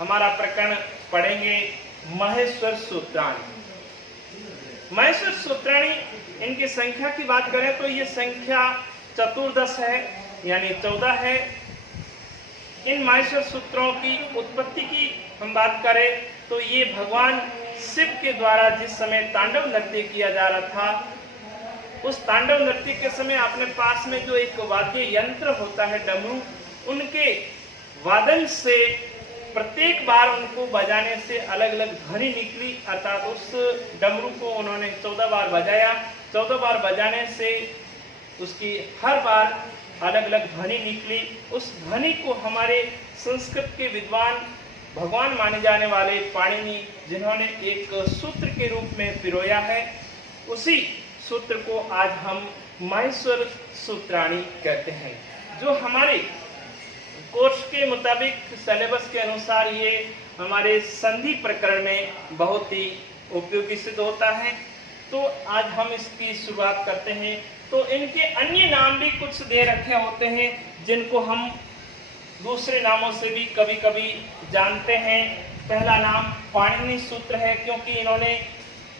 हमारा प्रकरण पढ़ेंगे महेश्वर सूत्राणि। महेश्वर सूत्राणि, इनकी संख्या की बात करें तो ये संख्या चतुर्दश है, यानी 14 है। इन महेश्वर सूत्रों की उत्पत्ति की हम बात करें तो ये भगवान शिव के द्वारा जिस समय तांडव नृत्य किया जा रहा था, उस तांडव नृत्य के समय अपने पास में जो एक वाद्य यंत्र होता है डमरू, उनके वादन से प्रत्येक बार उनको बजाने से अलग अलग ध्वनि निकली, अर्थात उस डमरू को उन्होंने 14 बार बजाया। 14 बार बजाने से उसकी हर बार अलग अलग ध्वनि निकली। उस ध्वनि को हमारे संस्कृत के विद्वान भगवान माने जाने वाले पाणिनि, जिन्होंने एक सूत्र के रूप में पिरोया है, उसी सूत्र को आज हम महेश्वर सूत्राणि कहते हैं, जो हमारे कोर्स के मुताबिक सिलेबस के अनुसार ये हमारे संधि प्रकरण में बहुत ही उपयोगी सिद्ध होता है। तो आज हम इसकी शुरुआत करते हैं। तो इनके अन्य नाम भी कुछ दे रखे होते हैं, जिनको हम दूसरे नामों से भी कभी कभी जानते हैं। पहला नाम पाणिनि सूत्र है, क्योंकि इन्होंने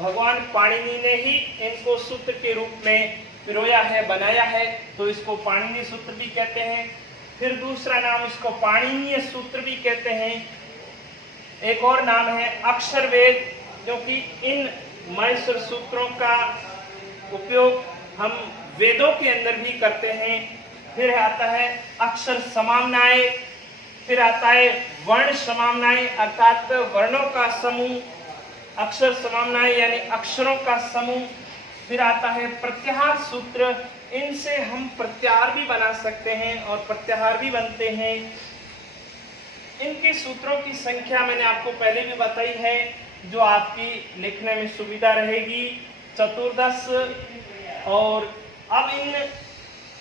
भगवान पाणिनि ने ही इनको सूत्र के रूप में पिरोया है, बनाया है, तो इसको पाणिनि सूत्र भी कहते हैं। फिर दूसरा नाम इसको पाणिनीय सूत्र भी कहते हैं। एक और नाम है अक्षर वेद, क्योंकि इन महेश्वर सूत्रों का उपयोग हम वेदों के अंदर भी करते हैं। फिर आता है अक्षर समाम्नाय, फिर आता है वर्ण समाम्नाय, अर्थात वर्णों का समूह, अक्षर समाम्नाय यानी अक्षरों का समूह। फिर आता है प्रत्याहार सूत्र, इनसे हम प्रत्याहार भी बना सकते हैं और प्रत्याहार भी बनते हैं। इनके सूत्रों की संख्या मैंने आपको पहले भी बताई है, जो आपकी लिखने में सुविधा रहेगी, चतुर्दश। और अब इन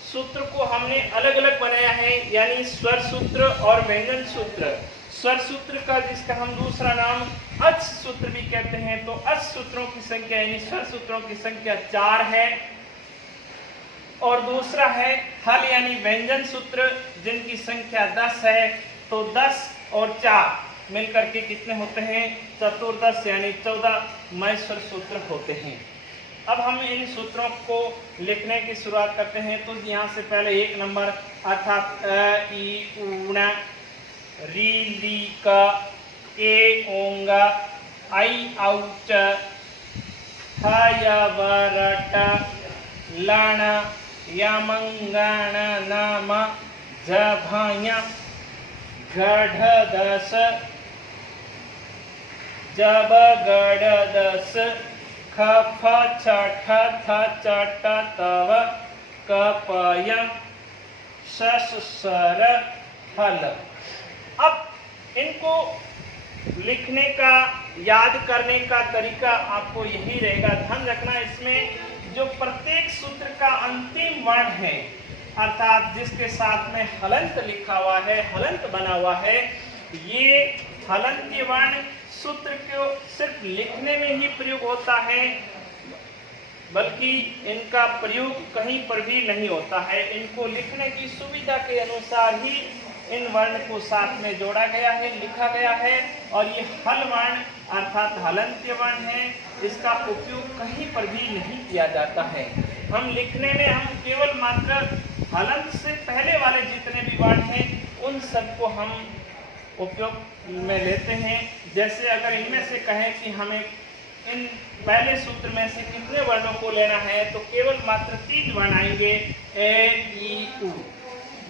सूत्र को हमने अलग अलग बनाया है, यानी स्वर सूत्र और व्यंजन सूत्र। स्वर सूत्र का जिसका हम दूसरा नाम अच सूत्र भी कहते हैं, तो अच सूत्रों की संख्या यानी स्वर सूत्रों की संख्या 4 है। और दूसरा है हल यानी व्यंजन सूत्र, जिनकी संख्या 10 है। तो 10 और 4 मिलकर के कितने होते हैं? चतुर्दश यानी 14 महेश्वर सूत्र होते हैं। अब हम इन सूत्रों को लिखने की शुरुआत करते हैं। तो यहाँ से पहले 1 नंबर अर्थात अ ई ऊ ण री ली क ए ओंग आई औ च ह य व र ट लण यमंगण नम जभय गढ़ दस जब गढ़ दस खफ छठ थ चट तव कपय शस सर हल। अब इनको लिखने का, याद करने का तरीका आपको यही रहेगा। ध्यान रखना, इसमें जो प्रत्येक सूत्र का अंतिम वर्ण है, अर्थात जिसके साथ में हलंत लिखा हुआ है, हलंत बना हुआ है, ये हलंत वर्ण सूत्र को सिर्फ लिखने में ही प्रयोग होता है, बल्कि इनका प्रयोग कहीं पर भी नहीं होता है। इनको लिखने की सुविधा के अनुसार ही इन वर्ण को साथ में जोड़ा गया है, लिखा गया है। और ये हल वर्ण अर्थात हलंत्य वर्ण है, इसका उपयोग कहीं पर भी नहीं किया जाता है। हम लिखने में हम केवल मात्र हलंत से पहले वाले जितने भी वर्ण हैं, उन सबको हम उपयोग में लेते हैं। जैसे अगर इनमें से कहें कि हमें इन पहले सूत्र में से कितने वर्णों को लेना है, तो केवल मात्र 3 वर्ण आएंगे, ए ई उ।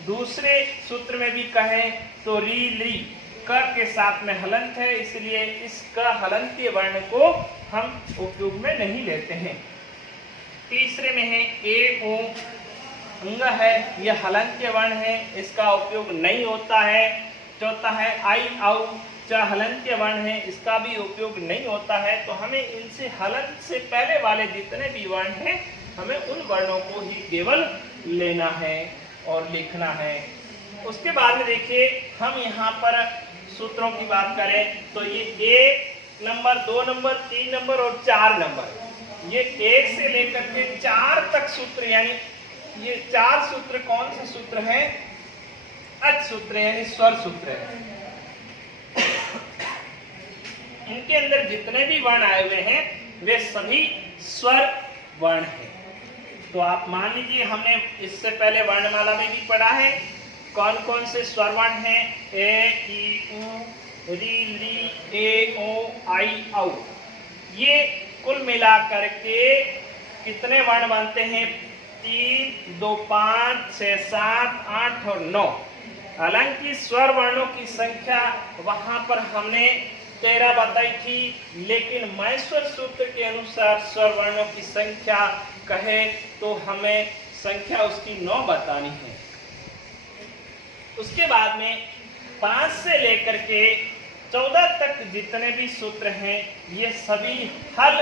दूसरे सूत्र में भी कहें तो री ली क के साथ में हलंत है, इसलिए इस क हलंतीय वर्ण को हम उपयोग में नहीं लेते हैं। तीसरे में है ए ओ अंग है, यह हलंतीय वर्ण है, इसका उपयोग नहीं होता है। चौथा है आई औ च हलंतीय वर्ण है, इसका भी उपयोग नहीं होता है। तो हमें इनसे हलंत से पहले वाले जितने भी वर्ण हैं, हमें उन वर्णों को ही केवल लेना है और लिखना है। उसके बाद में देखिए, हम यहाँ पर सूत्रों की बात करें तो ये 1 नंबर, 2 नंबर, 3 नंबर और 4 नंबर, ये 1 से लेकर के 4 तक सूत्र, यानी ये 4 सूत्र कौन से सूत्र हैं? अच सूत्र यानी स्वर सूत्र है। इनके अंदर जितने भी वर्ण आए हुए हैं वे सभी स्वर वर्ण हैं। तो आप मान लीजिए हमने इससे पहले वर्णमाला में भी पढ़ा है कौन कौन से स्वर वर्ण हैं, ए ई उ री ली ए ओ आई औ। ये कुल मिलाकर के कितने वर्ण बनते हैं, 3, 2, 5, 6, 7, 8 और 9। हालांकि स्वर वर्णों की संख्या वहां पर हमने 13 बताई थी, लेकिन माहेश्वर सूत्र के अनुसार स्वर वर्णों की संख्या कहे तो हमें संख्या उसकी 9 बतानी है। उसके बाद में 5 से लेकर के 14 तक जितने भी सूत्र हैं ये सभी हल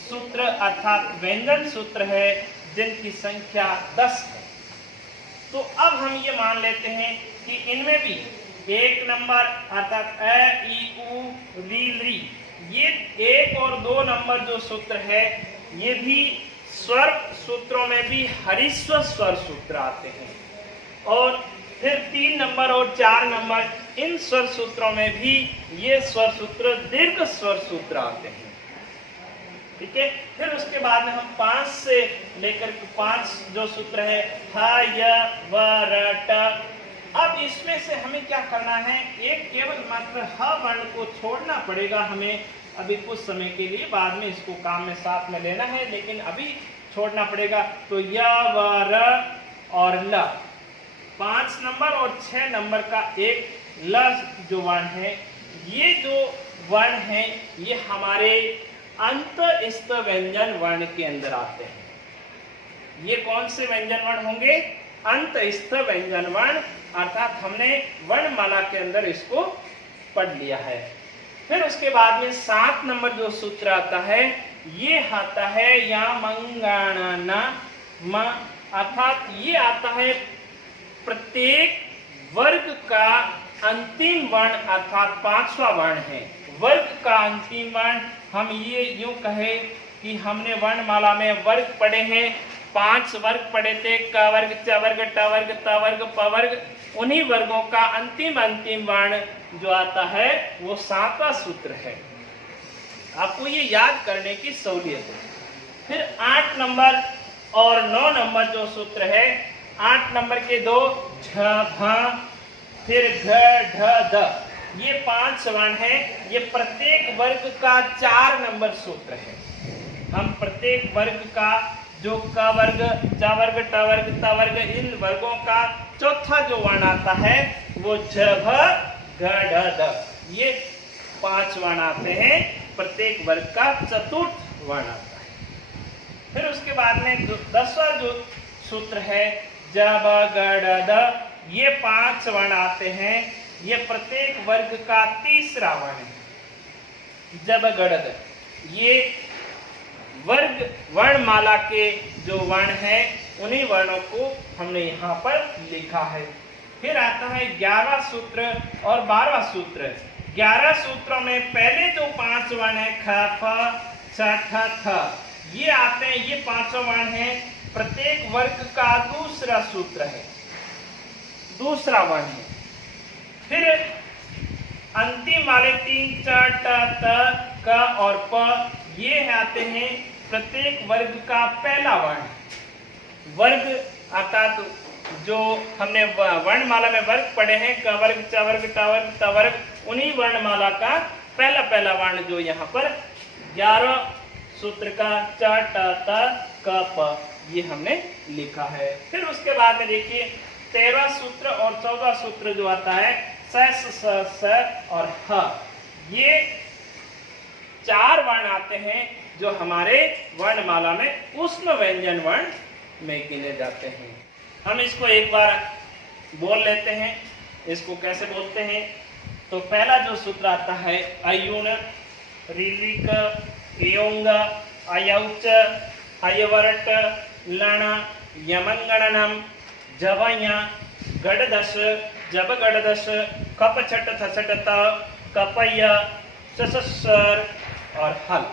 सूत्र अर्थात व्यंजन सूत्र है जिनकी संख्या 10 है। तो अब हम ये मान लेते हैं कि इनमें भी 1 नंबर अर्थात अ ई उ री ली, ये 1 और 2 नंबर जो सूत्र है ये भी स्वर सूत्रों में भी हरिस्वर स्वर सूत्र आते हैं, और फिर 3 नंबर और 4 नंबर इन स्वर सूत्रों में भी ये स्वर सूत्र दीर्घ स्वर सूत्र आते हैं। ठीक है, फिर उसके बाद में हम 5 से लेकर 5 जो सूत्र है ह य व र ट। अब इसमें से हमें क्या करना है, एक केवल मात्र ह वर्ण को छोड़ना पड़ेगा हमें अभी कुछ समय के लिए, बाद में इसको काम में साथ में लेना है, लेकिन अभी छोड़ना पड़ेगा। तो य व र और ल 5 नंबर और 6 नंबर का एक ल जो वर्ण है, ये जो वर्ण है ये हमारे अंतस्थ व्यंजन वर्ण के अंदर आते हैं। ये कौन से व्यंजन वर्ण होंगे, अंतस्थ व्यंजन वर्ण, अर्थात हमने वर्णमाला के अंदर इसको पढ़ लिया है। फिर उसके बाद में 7 नंबर जो सूत्र आता है ये आता है या मंगणना म, अर्थात ये आता है प्रत्येक वर्ग का अंतिम वर्ण, अर्थात 5वां वर्ण है। वर्ग का अंतिम वर्ण हम ये यूं कहे कि हमने वर्णमाला में वर्ग पढ़े हैं, 5 वर्ग पढ़े थे, क वर्ग च वर्ग ट वर्ग त वर्ग प वर्ग। उन्हीं वर्गों का अंतिम वर्ण जो आता है वो 7वां सूत्र है। आपको ये याद करने की सहूलियत है। फिर 8 नंबर और 9 नंबर जो सूत्र है, 8 नंबर के 2 झ भ फिर घ ढ द, ये 5 वर्ण है। ये प्रत्येक वर्ग का 4 नंबर सूत्र है। हम प्रत्येक वर्ग का जो क वर्ग च वर्ग ट वर्ग त वर्ग इन वर्गों का चौथा जो वर्ण आता है वो झ भ घ ढ द, ये 5 वर्ण आते हैं। प्रत्येक वर्ग का चतुर्थ वर्ण आता है। फिर उसके बाद में 10वां जो सूत्र है ज ब ग ड द, ये 5 वर्ण आते हैं। ये प्रत्येक वर्ग का तीसरा वर्ण है। जब गड़द, ये वर्ग वर्णमाला के जो वर्ण हैं उन्हीं वर्णों को हमने यहाँ पर लिखा है। फिर आता है 11वां सूत्र और 12वां सूत्र। 11 सूत्रों में पहले जो 5 वर्ण है ख फ छ ठ थ, ये आते हैं, ये 5 वर्ण है। प्रत्येक वर्ग का दूसरा सूत्र है, दूसरा वर्ण है। फिर अंतिम वाले 3 च ट त क और प, ये आते हैं प्रत्येक वर्ग का पहला वर्ण। वर्ग अर्थात जो हमने वर्णमाला में वर्ग पढ़े हैं क वर्ग च वर्ग ट वर्ग त वर्ग, उन्हीं वर्णमाला का पहला वर्ण जो यहाँ पर 11 सूत्र का च ट त क प, ये हमने लिखा है। फिर उसके बाद में देखिए 13वां सूत्र और 14वां सूत्र जो आता है स और ह, ये 4 वर्ण आते हैं जो हमारे वर्णमाला में ऊष्म व्यंजन वर्ण में गिने जाते हैं। हम इसको एक बार बोल लेते हैं, इसको कैसे बोलते हैं। तो पहला जो सूत्र आता है अयुण ऋलिक योंग अयौच अयवरट लण यमंगणनम जवय गड़दश जब गड़दश कप छट थसट त कपय ससर और हल।